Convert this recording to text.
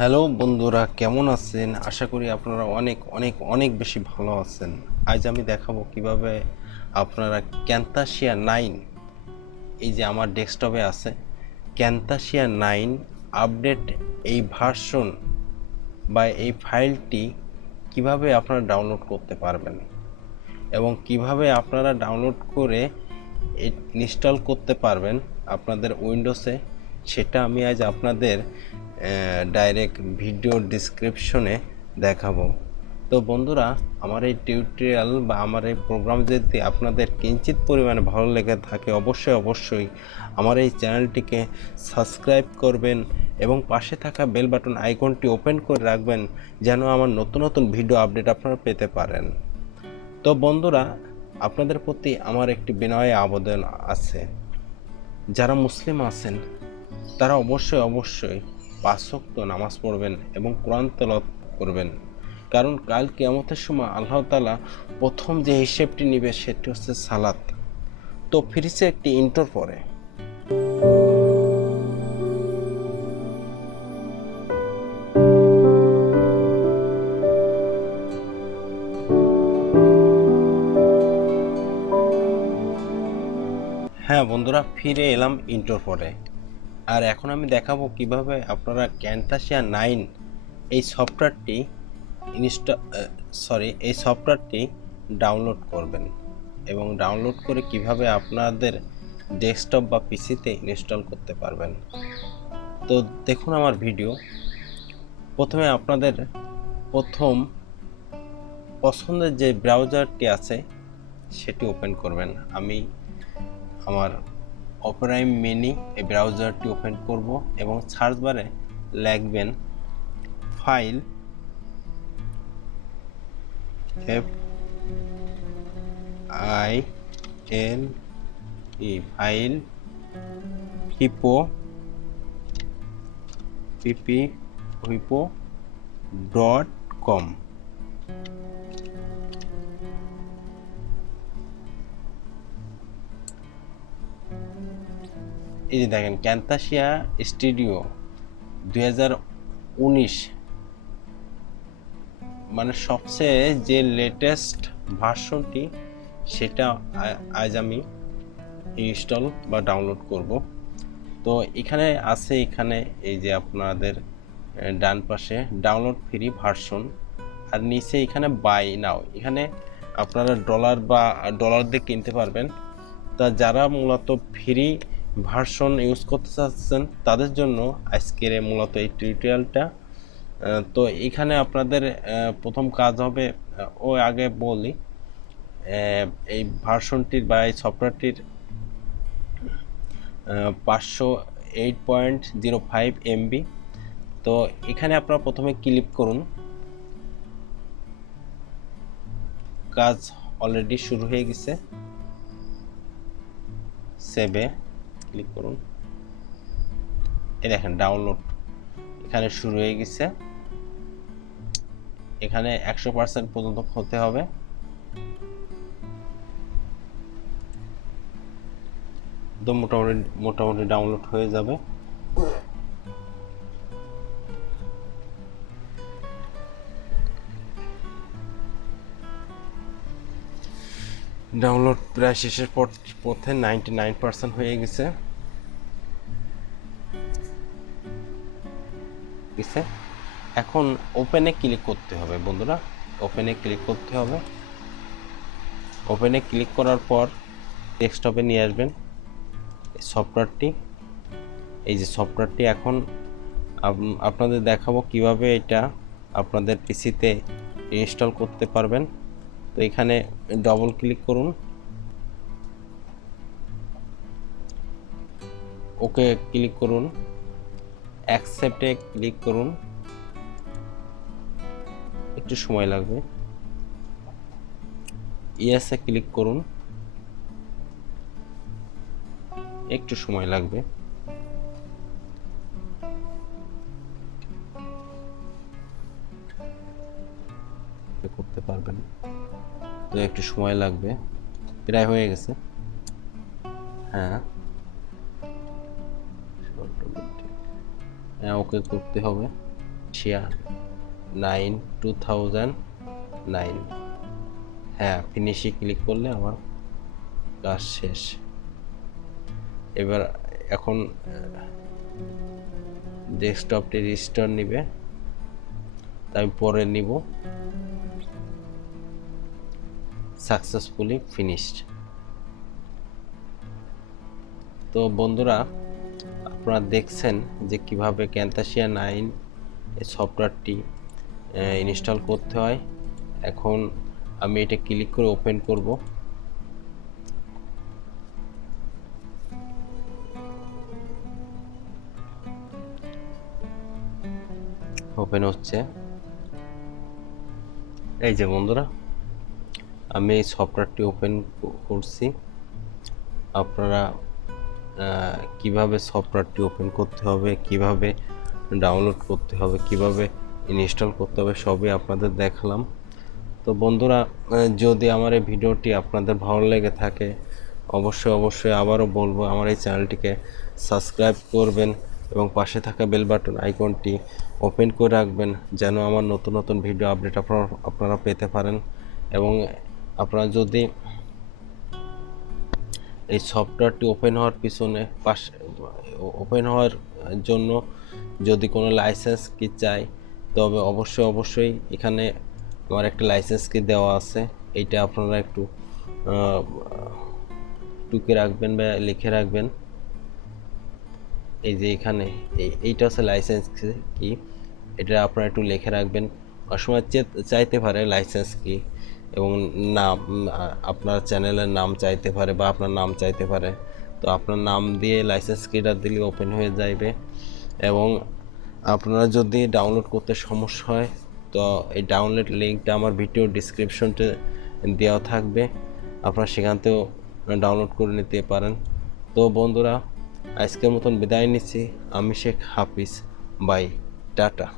Hello বন্ধুরা, কেমন আছেন? আশা করি আপনারা অনেক অনেক অনেক বেশি ভালো আছেন। আজ আমি দেখাবো কিভাবে আপনারা ক্যানতাসিয়া 9, এই যে আমার ডেস্কটপে আছে ক্যানতাসিয়া 9 আপডেট, এই ভার্সন বা এই ফাইলটি কিভাবে আপনারা ডাউনলোড করতে পারবেন এবং কিভাবে আপনারা ডাউনলোড করে ইনস্টল করতে পারবেন আপনাদের উইন্ডোজে, সেটা আমি আজ আপনাদের ডাইরেক্ট ভিডিও ডিসক্রিপশনে দেখাবো। তো বন্ধুরা, আমার এই টিউটোরিয়াল বা আমার এই প্রোগ্রাম যদি আপনাদের কিঞ্চিত পরিমাণে ভালো লেগে থাকে, অবশ্যই আমার এই চ্যানেলটিকে সাবস্ক্রাইব করবেন এবং পাশে থাকা বেল বাটন আইকনটি ওপেন করে রাখবেন, যেন আমার নতুন নতুন ভিডিও আপডেট আপনারা পেতে পারেন। তো বন্ধুরা, আপনাদের প্রতি আমার একটি বিনয় আবেদন আছে, যারা মুসলিম আছেন তারা অবশ্যই 5 ওয়াক্ত নামাজ পড়বেন এবং কোরআন তেলাওয়াত করবেন, কারণ কাল কিয়ামতের সময় আল্লাহ তাআলা প্রথম যে হিসেবটি নেবে সেটি হচ্ছে সালাত। তো ফিরিছে একটি ইন্ট্রোর পরে। হ্যাঁ বন্ধুরা, ফিরে এলাম ইন্ট্রোর পরে। আর এখন আমি দেখাবো কিভাবে আপনারা ক্যানতাসিয়া 9 এই সফটওয়্যারটি ডাউনলোড করবেন এবং ডাউনলোড করে কিভাবে আপনাদের ডেস্কটপ বা পিসিতে ইনস্টল করতে পারবেন। তো দেখুন আমার ভিডিও। প্রথমে আপনাদের প্রথম পছন্দের যে ব্রাউজারটি আছে সেটি ওপেন করবেন। আমি আমার অপেরা মিনি এই ব্রাউজারটি ওপেন করব এবং সার্চ বারে লিখবেন ফাইল, ফাইল hipo.com। এই যে দেখেন ক্যানতাসিয়া স্টুডিও 2019, মানে সবচেয়ে যে লেটেস্ট ভার্সনটি, সেটা আজ আমি ইনস্টল বা ডাউনলোড করব। তো এখানে আছে, এখানে এই যে আপনাদের ডান পাশে ডাউনলোড ফ্রি ভার্সন, আর নিচে এখানে বাই নাও, এখানে আপনারা ডলার দিয়ে কিনতে পারবেন। তা যারা মূলত ফ্রি ভার্সন ইউজ করতে চাচ্ছেন তাদের জন্য আজকের মূলত এই টিউটোরিয়ালটা। তো এখানে আপনাদের প্রথম কাজ হবে, আগে বলি এই ভার্সনটির বা এই সফটওয়্যারটির 508.05 MB। তো এখানে আপনারা প্রথমে ক্লিক করুন, কাজ অলরেডি শুরু হয়ে গেছে, সেভে ক্লিক করুন। এই দেখেন ডাউনলোড এখানে শুরু হয়ে গেছে। এখানে 100% পর্যন্ত হতে হবে। তো মোটামুটি ডাউনলোড হয়ে যাবে। ডাউনলোড প্রায় শেষের পথে 99% হয়ে গেছে। এখন ওপেনে ক্লিক করতে হবে বন্ধুরা, ওপেনে ক্লিক করতে হবে। ওপেনে ক্লিক করার পর ডেস্কটপে নিয়ে আসবেন এই সফটওয়্যারটি। এই যে সফটওয়্যারটি এখন আপনাদের দেখাবো কিভাবে এটা আপনাদের পিসিতে ইনস্টল করতে পারবেন। তো এখানে ডবল ক্লিক করুন, ওকে ক্লিক করুন, অ্যাকসেপ্টে ক্লিক করুন, একটু সময় লাগবে। ইয়েসে ক্লিক করুন, একটু সময় লাগবে। করতে পারবেন, তো একটু সময় লাগবে, প্রায় হয়ে গেছে। হ্যাঁ, ওকে করতে হবে। ক্যামটাসিয়া 9 2009। হ্যাঁ, ফিনিশে ক্লিক করলে আমার কাজ শেষ। এবার এখন ডেস্কটপটি রিস্টোর নিবে, তাই আমি পরে নিব। Successfully finished. তো বন্ধুরা, আপনারা দেখছেন যে কিভাবে ক্যামটাসিয়া 9 এই সফটওয়্যারটি ইনস্টল করতে হয়। এখন আমি এটা ক্লিক করে ওপেন করব। ওপেন হচ্ছে। এই যে বন্ধুরা, আমি এই সফটওয়্যারটি ওপেন করছি। আপনারা কিভাবে সফটওয়্যারটি ওপেন করতে হবে, কিভাবে ডাউনলোড করতে হবে, কিভাবে ইনস্টল করতে হবে, সবই আপনাদের দেখালাম। তো বন্ধুরা, যদি আমার এই ভিডিওটি আপনাদের ভালো লেগে থাকে, অবশ্যই আবারও বলবো, আমার এই চ্যানেলটিকে সাবস্ক্রাইব করবেন এবং পাশে থাকা বেল বাটন আইকনটি ওপেন করে রাখবেন, যেন আমার নতুন ভিডিও আপডেট আপনারা পেতে পারেন। এবং আপনারা যদি এই সফটওয়্যারটি ওপেন হওয়ার পিছনে ওপেন হওয়ার জন্য যদি কোনো লাইসেন্স কি চাই, তবে অবশ্যই এখানে আমার একটা লাইসেন্স কি দেওয়া আছে। এইটা আপনারা একটু টুকে রাখবেন বা লিখে রাখবেন। এই যে এখানে এইটা হচ্ছে লাইসেন্স কি, এটা আপনারা একটু লিখে রাখবেন। অনেক সময় চাইতে পারে লাইসেন্স কি, এবং নাম, আপনার চ্যানেলের নাম চাইতে পারে বা আপনার নাম চাইতে পারে। তো আপনার নাম দিয়ে লাইসেন্স কিটা দিলে ওপেন হয়ে যাবে। এবং আপনারা যদি ডাউনলোড করতে সমস্যা হয়, তো এই ডাউনলোড লিঙ্কটা আমার ভিডিও ডিসক্রিপশনতে দেওয়া থাকবে, আপনারা সেখান থেকেও ডাউনলোড করে নিতে পারেন। তো বন্ধুরা, আজকের মতন বিদায় নিচ্ছি। আমি শেখ হাফিজ। By, tata.